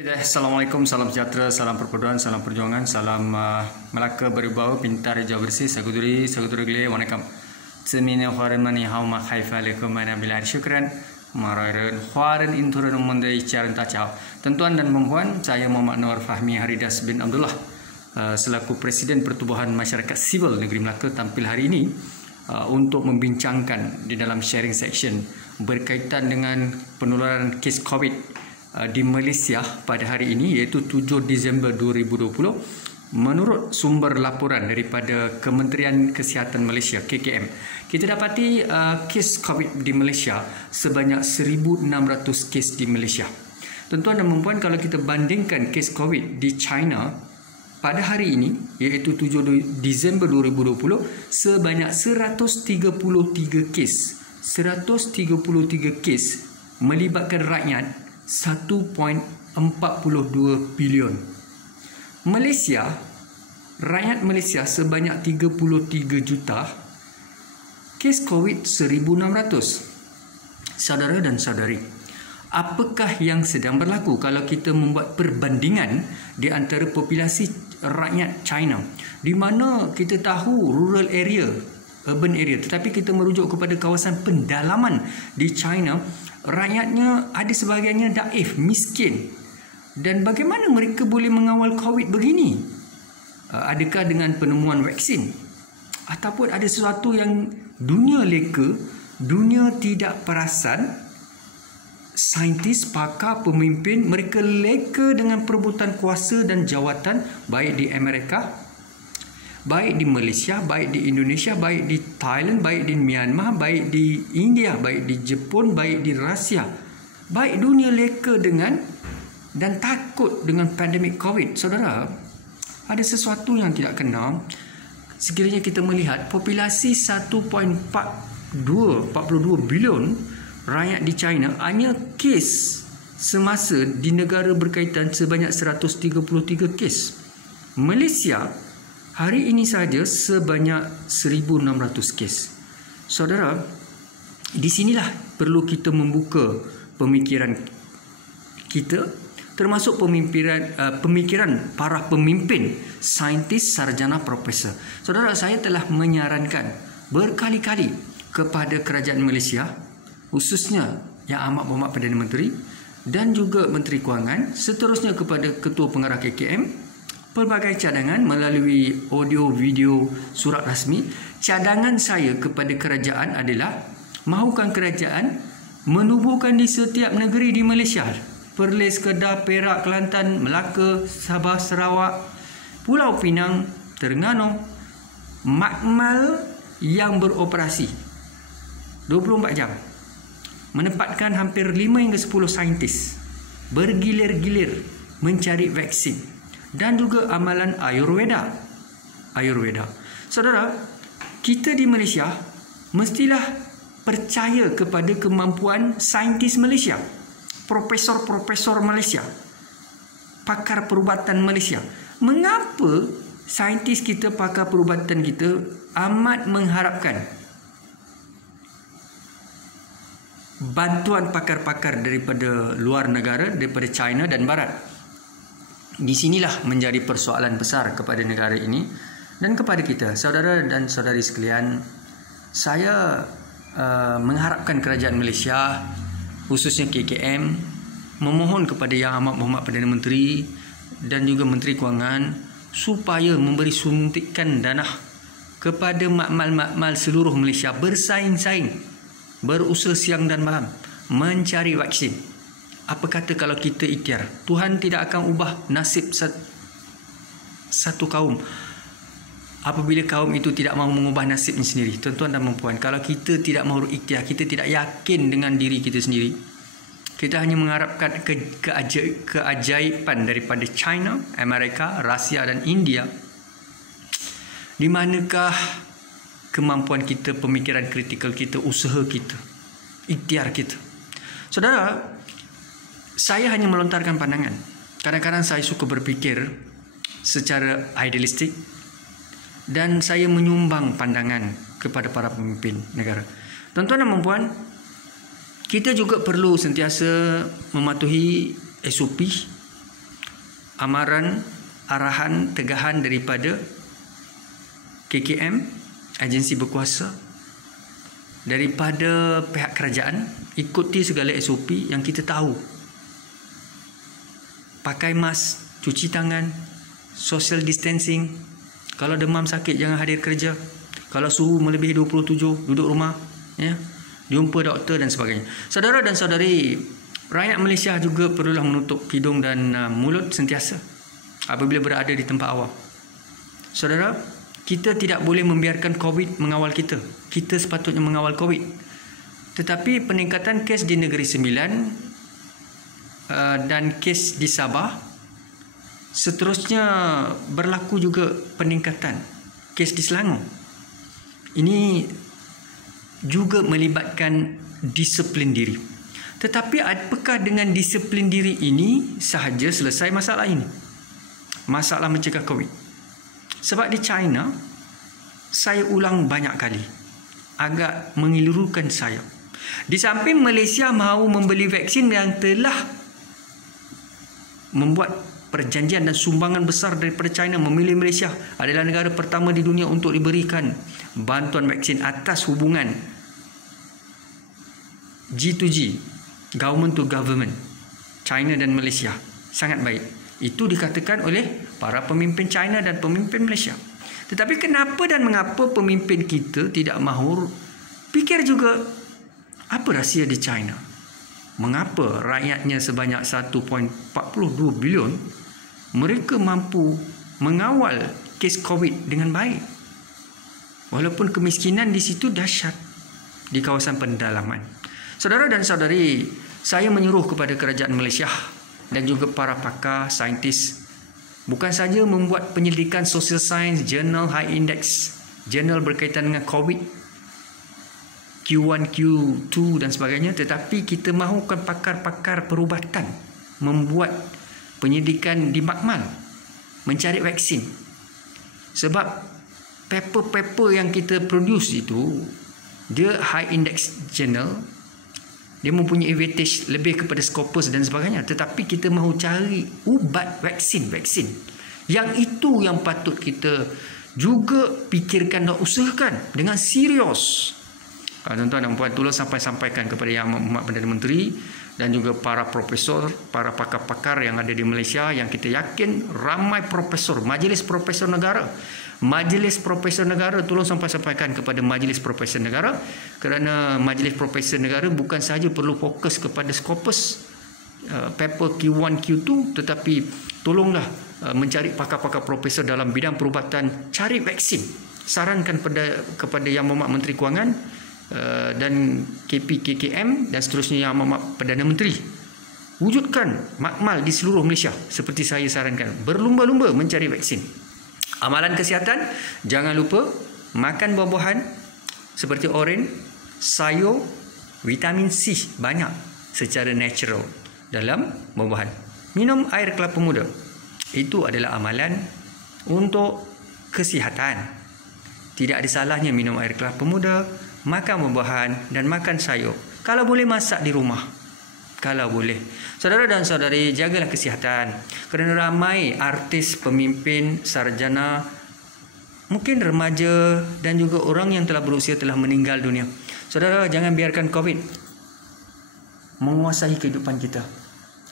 Assalamualaikum, salam sejahtera, salam perpaduan, salam perjuangan, salam Melaka berbau, pintar hijau bersih, saguduri gele, wanakam. Semina kharan mani hauma khaifa alaikum mana bilal syukran. Mararan kharan inturan umandai caran tacau. Tuan dan perempuan, saya Muhammad Nur Fahmi Haridas bin Abdullah selaku Presiden Pertubuhan Masyarakat Sivil Negeri Melaka tampil hari ini untuk membincangkan di dalam sharing section berkaitan dengan penularan kes COVID di Malaysia pada hari ini, iaitu 7 Disember 2020 menurut sumber laporan daripada Kementerian Kesihatan Malaysia KKM. Kita dapati kes COVID di Malaysia sebanyak 1,600 kes di Malaysia. Tuan-tuan dan puan, kalau kita bandingkan kes COVID di China pada hari ini, iaitu 7 Disember 2020 sebanyak 133 kes. 133 kes melibatkan rakyat 1.42 bilion. Malaysia, rakyat Malaysia sebanyak 33 juta, kes COVID 1,600. Saudara dan saudari, apakah yang sedang berlaku kalau kita membuat perbandingan di antara populasi rakyat China, di mana kita tahu rural area, urban area, tetapi kita merujuk kepada kawasan pendalaman di China, rakyatnya ada sebahagiannya daif, miskin. Dan bagaimana mereka boleh mengawal COVID begini? Adakah dengan penemuan vaksin? Ataupun ada sesuatu yang dunia leka, dunia tidak perasan, saintis, pakar, pemimpin, mereka leka dengan perebutan kuasa dan jawatan, baik di Amerika, baik di Malaysia, baik di Indonesia, baik di Thailand, baik di Myanmar, baik di India, baik di Jepun, baik di Rusia. Baik dunia leka dengan dan takut dengan pandemik COVID. Saudara, ada sesuatu yang tidak kena sekiranya kita melihat populasi 1.42 bilion rakyat di China, hanya kes semasa di negara berkaitan sebanyak 133 kes. Malaysia hari ini saja sebanyak 1,600 kes. Saudara, di sinilah perlu kita membuka pemikiran kita, termasuk pemikiran para pemimpin, saintis, sarjana, profesor. Saudara, saya telah menyarankan berkali-kali kepada kerajaan Malaysia, khususnya Yang Amat Berhormat Perdana Menteri dan juga Menteri Kewangan, seterusnya kepada Ketua Pengarah KKM, pelbagai cadangan melalui audio, video, surat rasmi. Cadangan saya kepada kerajaan adalah mahukan kerajaan menubuhkan di setiap negeri di Malaysia, Perlis, Kedah, Perak, Kelantan, Melaka, Sabah, Sarawak, Pulau Pinang, Terengganu, makmal yang beroperasi 24 jam, menempatkan hampir 5 hingga 10 saintis bergilir-gilir mencari vaksin, dan juga amalan Ayurveda. Saudara, kita di Malaysia mestilah percaya kepada kemampuan saintis Malaysia, profesor-profesor Malaysia, pakar perubatan Malaysia. Mengapa saintis kita, pakar perubatan kita amat mengharapkan bantuan pakar-pakar daripada luar negara, daripada China dan Barat? Di sinilah menjadi persoalan besar kepada negara ini dan kepada kita. Saudara dan saudari sekalian, saya mengharapkan kerajaan Malaysia, khususnya KKM, memohon kepada Yang Amat Berhormat Perdana Menteri dan juga Menteri Kewangan supaya memberi suntikan dana kepada makmal-makmal seluruh Malaysia bersaing-saing, berusaha siang dan malam mencari vaksin. Apa kata kalau kita ikhtiar? Tuhan tidak akan ubah nasib satu kaum apabila kaum itu tidak mahu mengubah nasibnya sendiri. Tuan-tuan dan puan, kalau kita tidak mahu ikhtiar, kita tidak yakin dengan diri kita sendiri, kita hanya mengharapkan keajaiban daripada China, Amerika, Rusia dan India. Di manakah kemampuan kita, pemikiran kritikal kita, usaha kita, ikhtiar kita? Saudara, saya hanya melontarkan pandangan. Kadang-kadang saya suka berfikir secara idealistik dan saya menyumbang pandangan kepada para pemimpin negara. Tuan-tuan dan puan, kita juga perlu sentiasa mematuhi SOP amaran, arahan, tegahan daripada KKM, agensi berkuasa, daripada pihak kerajaan. Ikuti segala SOP yang kita tahu. Pakai mask, cuci tangan, social distancing. Kalau demam sakit jangan hadir kerja. Kalau suhu melebihi 27, duduk rumah, ya. Jumpa doktor dan sebagainya. Saudara dan saudari, rakyat Malaysia juga perlulah menutup hidung dan mulut sentiasa apabila berada di tempat awam. Saudara, kita tidak boleh membiarkan COVID mengawal kita. Kita sepatutnya mengawal COVID. Tetapi peningkatan kes di Negeri Sembilan dan kes di Sabah, seterusnya berlaku juga peningkatan kes di Selangor. Ini juga melibatkan disiplin diri. Tetapi apakah dengan disiplin diri ini sahaja selesai masalah ini? Masalah mencegah COVID. Sebab di China, saya ulang banyak kali, agak mengilurukan saya. Di samping Malaysia mahu membeli vaksin yang telah membuat perjanjian dan sumbangan besar daripada China, memilih Malaysia adalah negara pertama di dunia untuk diberikan bantuan vaksin atas hubungan G2G, government to government, China dan Malaysia. Sangat baik. Itu dikatakan oleh para pemimpin China dan pemimpin Malaysia. Tetapi kenapa dan mengapa pemimpin kita tidak mahu fikir juga apa rahsia di China? Mengapa rakyatnya sebanyak 1.42 bilion mereka mampu mengawal kes COVID dengan baik? Walaupun kemiskinan di situ dahsyat di kawasan pendalaman. Saudara dan saudari, saya menyuruh kepada kerajaan Malaysia dan juga para pakar, saintis, bukan saja membuat penyelidikan social science, jurnal high index, jurnal berkaitan dengan COVID, Q1, Q2 dan sebagainya, tetapi kita mahukan pakar-pakar perubatan membuat penyelidikan di makmal, mencari vaksin. Sebab paper-paper yang kita produce itu, dia high index journal, dia mempunyai weightage lebih kepada Scopus dan sebagainya. Tetapi kita mahu cari ubat, vaksin. Yang itu yang patut kita juga fikirkan dan usahakan dengan serius. Tuan-tuan dan puan, tolong sampaikan kepada Yang Amat Perdana Menteri dan juga para profesor, para pakar-pakar yang ada di Malaysia, yang kita yakin ramai profesor, Majlis Profesor Negara. Majlis Profesor Negara, tolong sampaikan kepada Majlis Profesor Negara, kerana Majlis Profesor Negara bukan sahaja perlu fokus kepada Scopus paper Q1, Q2, tetapi tolonglah mencari pakar-pakar profesor dalam bidang perubatan, cari vaksin. Sarankan kepada Yang Amat Menteri Kewangan dan KPKKM dan seterusnya Yang Amat Perdana Menteri, wujudkan makmal di seluruh Malaysia seperti saya sarankan, berlumba-lumba mencari vaksin. Amalan kesihatan, jangan lupa makan buah-buahan seperti oren, sayur, vitamin C banyak secara natural dalam buah-buahan. Minum air kelapa muda. Itu adalah amalan untuk kesihatan. Tidak ada salahnya minum air kelapa muda, makan buah-buahan dan makan sayur. Kalau boleh masak di rumah. Kalau boleh. Saudara dan saudari, jagalah kesihatan. Kerana ramai artis, pemimpin, sarjana, mungkin remaja dan juga orang yang telah berusia telah meninggal dunia. Saudara, jangan biarkan COVID menguasai kehidupan kita.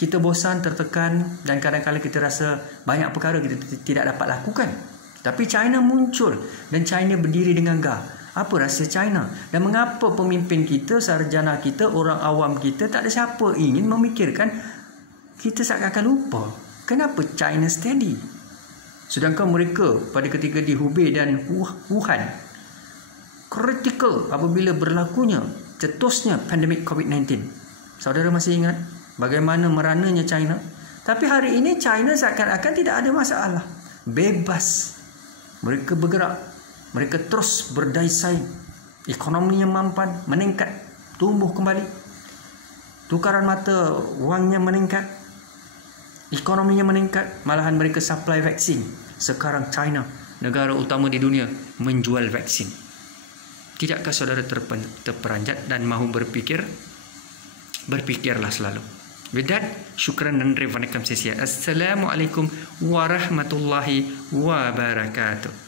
Kita bosan, tertekan dan kadang-kadang kita rasa banyak perkara kita tidak dapat lakukan. Tapi China muncul dan China berdiri dengan gagah. Apa rasa China? Dan mengapa pemimpin kita, sarjana kita, orang awam kita, tak ada siapa ingin memikirkan, kita seakan-akan lupa kenapa China steady. Sedangkan mereka pada ketika di Hubei dan Wuhan, kritikal apabila berlakunya, cetusnya pandemik COVID-19. Saudara masih ingat bagaimana merananya China? Tapi hari ini China seakan-akan tidak ada masalah. Bebas. Mereka bergerak. Mereka terus berdaya saing. Ekonominya mampan, meningkat, tumbuh kembali. Tukaran mata wangnya meningkat. Ekonominya meningkat. Malahan mereka supply vaksin. Sekarang China, negara utama di dunia, menjual vaksin. Tidakkah saudara terperanjat dan mahu berfikir? Berfikirlah selalu. With that, syukran dan vanakkam sia-sia. Assalamualaikum warahmatullahi wabarakatuh.